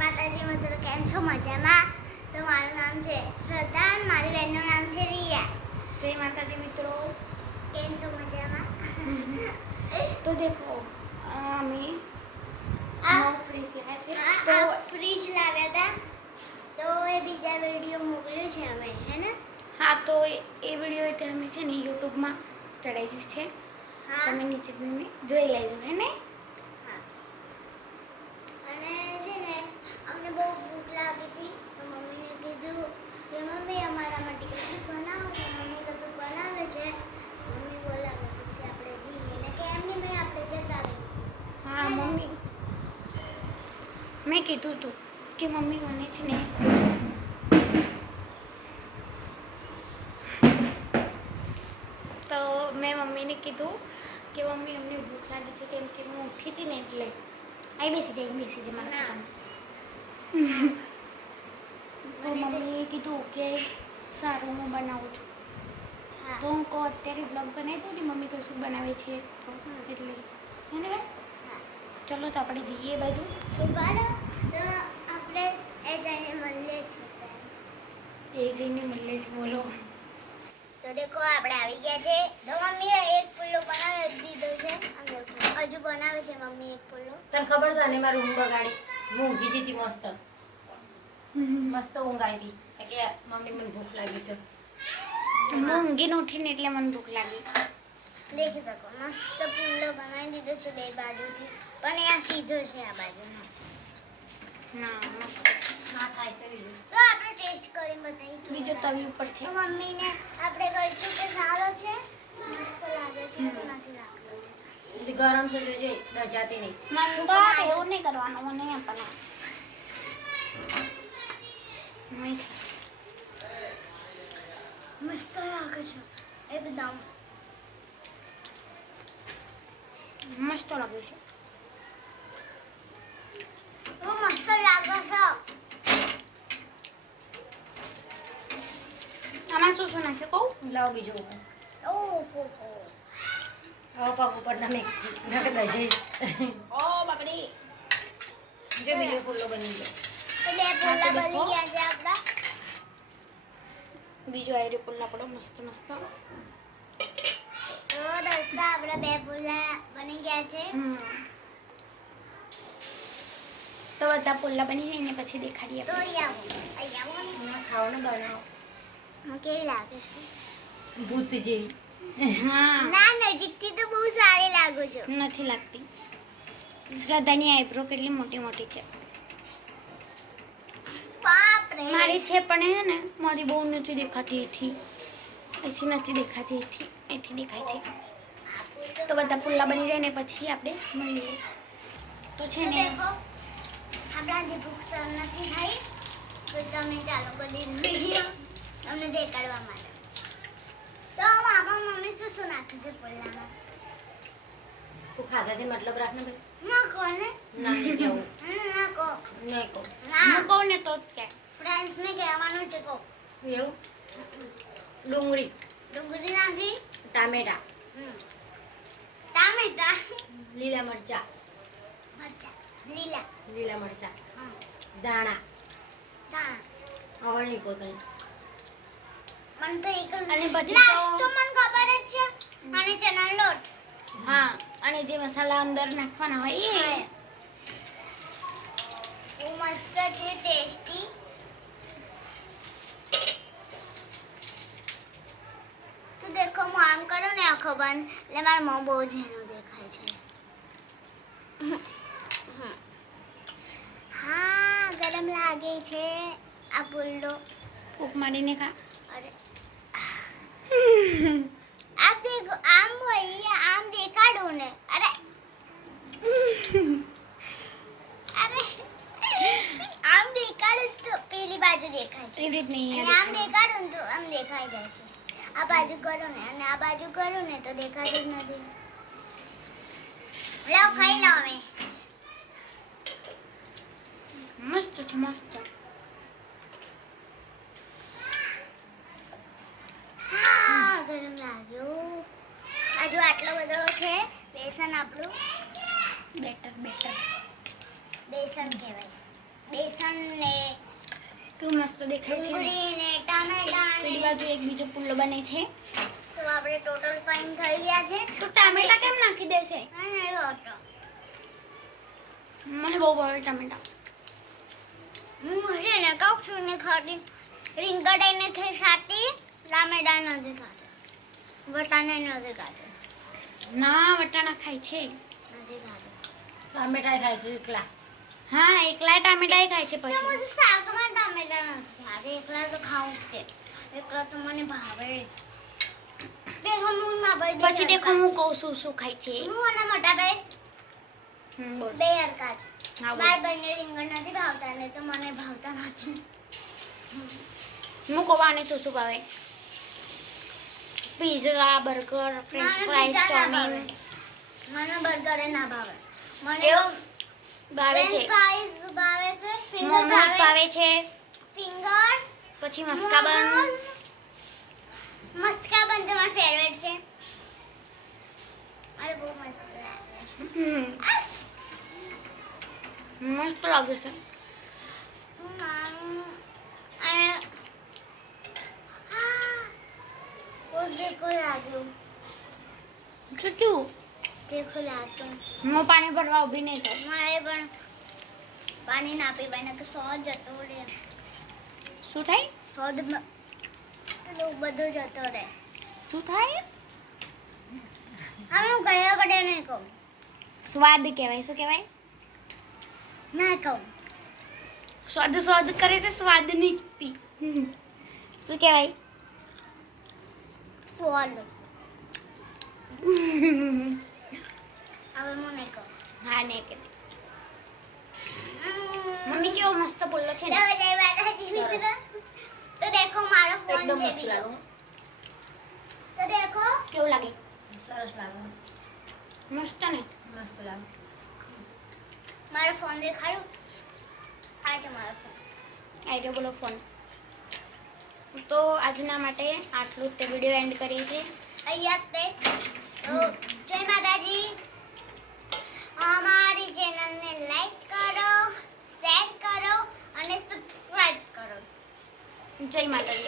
માતાજી મિત્રો કેમ છો મજામાં? તો મારું નામ છે શ્રદ્ધા અને મારી બહેનનું નામ છે રિયા. જય માતાજી મિત્રો, કેમ છો મજામાં? તો દેખો અમે નવો ફ્રીજ લાવ્યા છે. તો ફ્રીજ લાવ્યા હતા તો એ બીજા વિડીયો મોકલ્યું છે અમે, હે ને? હા, તો એ વિડીયો તે અમે છે ને યુટ્યુબમાં ચડાવ્યું છે. હા. તમે નીચે જઈને જોઈ લેજો, હે ને? હા. અને છે ને અમને બહુ ભૂખ લાગી હતી તો મમ્મીને કીધું કે મમ્મી અમારા માટે કશું બનાવો. તો મમ્મી કશું બનાવે છે. મમ્મી બોલાવે પછી આપણે જઈએ ને કે એમની મેં આપણે જતા રહીએ. હા મમ્મી, મેં કીધું તું કે મમ્મી મને છે ને તો મેં મમ્મીને કીધું કે મમ્મી અમને ભૂખ લાગી છે, કેમ કે હું ઉઠી હતી ને એટલે અહીં બેસી જાય મારા તો મમ્મીએ કીધું કે સારું હું બનાવું છું. હા. તો હું કહું અત્યારે બ્લોગ બનાવી દઉં ને મમ્મી કશું બનાવે છે તો એટલે, હે ને ભાઈ? હા. ચલો તો આપણે જઈએ એ બાજુ. ઉગાડો તો આપણે એ જઈને મળીએ છીએ friends. એ જઈને મળીએ છીએ, બોલો. તો દેખો આપણે આવી ગયા છે. તો મમ્મીએ એક પુલ્લો બનાવી દીધો છે. અને દેખો હજુ બનાવે છે મમ્મી એક પુલ્લો. તને ખબર છે ને મારી ઊંઘ બગાડી. હું ઊંઘી જતી મસ્ત મસ્ત ઊંઘ આવી કે મમ્મી મને ભૂખ લાગી છે. હું ઊંઘીને ઉઠીને એટલે મને ભૂખ લાગી. દેખી શકો મસ્ત પુલ્લો બનાવી દીધો છે બે બાજુથી, પણ આ સીધો છે આ બાજુનો. ના, મસ્ત છે. હા ખાઈ છે બીજું તો આપણે ટેસ્ટ કરીને બતાવીએ કે બીજો તવી ઉપર છે. તો મમ્મીને આપણે કહીશું કે સારો છે, મસ્ત લાગે છે કે નથી લાગતો. ગરમ છે જોજે દજાતી નહીં. મને તો એવું નહીં કરવાનું, મને આપવાનું નહીં ખાઈશ. મસ્ત લાગે છે એકદમ. મસ્ત લાગે છે. બહુ મસ્ત લાગે છે. આમાં શું શું નાખ્યું કહું? લાવ બીજું ઓહો હવે પગ ઉપર તમે નકે દજાઈશ. ઓ બાપડી, જો બીજો પુલ્લો બની ગયો. તો બે પુલ્લા બની ગયા છે આપણા. બીજો આયરો પુલ્લા પડો મસ્ત મસ્ત. તો દોસ્તો આપણા બે પુલ્લા બની ગયા છે. તો બધા પુલ્લા બની જાય ને પછી દેખાડીએ તો આપણે. અહીંયા આવો ને. ના ખાઓ ને બનાવો. કેવી લાગે છે? ભૂત જેવી. હા, ના નજીકથી તો બહુ સારી લાગુ છો. નથી લાગતી. શ્રદ્ધાની આઈબ્રો કેટલી મોટી મોટી છે. બાપ રે. મારી છે પણ હે ને મારી બહુ નથી દેખાતી એથી. અહીંથી નથી દેખાતી, અહીંથી દેખાય છે. તો બધા પુલ્લા બની જાય ને પછી આપણે મળીએ. તો છે તો ને દેખો આપણાથી ભૂખ સહન નથી થઈ તો તમે ચાલો કરી દીધું વિડીયો તમને દેખાડવા માટે. તો આમાં મમ્મી શું શું નાખ્યું છે પુલ્લામાં? તું ખાધાથી મતલબ રાખ ને ભાઈ. ના કહો ને. ના નહીં કહેવું. ના કહો. નહીં કહું. ના હું કહું ને તો જ કે ફ્રેન્ડ્સને કહેવાનું છે. કહો. એવું ડુંગળી, ડુંગળી નાખી, ટામેટા, ટામેટા, લીલા મરચા, મરચા, લીલા, લીલા મરચા, હા, દાણા, ધાણા. આવડ નહીં કોઈ કંઈ. મને તો એક અને પછી લાસ્ટ તો- તો મને ખબર જ છે. અને ચણાનો લોટ. હા, અને જે મસાલા અંદર નાખવાના હોય એ બહુ મસ્ત છે, ટેસ્ટી. તો દેખો હું આમ કરું ને આખો બંધ એટલે મારા મોં બહુ ઝીણું દેખાય છે. હા ગરમ લાગે છે આ પુલ્લો. ફૂંક મારીને ખા. અરે આપ દેખો આમ હોય આમ દેખાડું ને. અરે અરે આમ દેખાડું તો પેલી બાજુ દેખાય છે. એવી રીત નહીં અને આમ દેખાડું ને તો આમ દેખાઈ જાય છે. આ બાજુ કરું ને અને આ બાજુ કરું ને તો દેખાતું જ નથી. લાવ ખાઈ લો અમે. મસ્ત છે, મસ્ત. હા ગરમ લાગ્યું. હજુ આટલો બધો છે બેસન આપણું. બેટર બેસન કહેવાય. બેસન ને કેવું મસ્ત દેખાય છે ને. ડુંગળી ને ટામેટા પેલી ને બાજુ એક બીજો પુલ્લો બને છે. તો આપણે ટોટલ 5 થઈ ગયા છે. તો ટામેટા કેમ નાખી દે છે? હા એવો હતો. મને બહુ ભાવે ટામેટા. હું છે ને કહું છું ને ખાતી રીંગણ નથી ખાતી, ટામેટા નથી ખાતી, વટાણા નથી ખાતી, ના વટાણા ખાય છે. નથી ખાતી. ટામેટા ખાય છે એકલા. હા એકલા ટામેટા ખાય છે તો પછી. મને શાકમાં ટામેટા નથી ખાતી, એકલા તો ખાવું જ છે. એકલા તો મને ભાવે. દેખો હું માં ભાઈ પછી દેખો હું કહું છું શું ખાય છે. હું અને મોટા ભાઈ બોલ. બે હરકા છે. હા બોલ. બાર બંને રીંગણ નથી ભાવતા ને તો મને ભાવતા નથી. હું કવાને શું શું ભાવે? પીઝા, બર્ગર, ફ્રેન્ચ મને ફ્રાઈઝ, pizza ના ચાઉમીન મને બર્ગર ના ભાવે. મને એવું ભાવે છે. ફ્રેન્ચ ફ્રાઈઝ ભાવે છે, ફિંગર મોમોસ ભાવે, ભાવે છે. ફિંગર, પછી મસ્કાબન. મોમોસ, મસ્કાબન તો મારો ફેવરેટ છે. અરે બહુ મસ્ત લાગે છે. મસ્ત લાગે છે. અને वो देखो लाग्યું. શું થયું? देखो लाગ્યું. હું પાણી ભરવા ઊભી નહીં થાઉં. મારે પણ પાણી ના પીવાય ને કે સોજ જતો રહે. શું થાય? સોજ બધું જતો રહે. શું થાય? હવે હું ગયા કડે નહીં કહું. સ્વાદ કહેવાય. શું કહેવાય? ના કહું. સ્વાદ સ્વાદ કરે છે, સ્વાદ નહીં પી. શું કહેવાય? સોલ. હવે હું નહીં કહું. હા નહીં કે મમ્મી કેવો મસ્ત પુલ્લો છે ને. જય માતાજી મિત્રો. તો દેખો મારો ફોન એકદમ છે મસ્ત બીજો. લાગે. તો દેખો કેવું લાગે? સરસ લાગે. મસ્ત ને. મસ્ત લાગે. મારો ફોન દેખાડું. હા કે મારો ફોન. આઈડિયો બોલો ફોન. તો આજના માટે આટલું જ તે વિડીયો એન્ડ કરીએ છીએ. અહીંયા તે તો જય માતાજી. અમારી ચેનલને લાઈક કરો, શેર કરો અને સબસ્ક્રાઇબ કરો. જય માતાજી.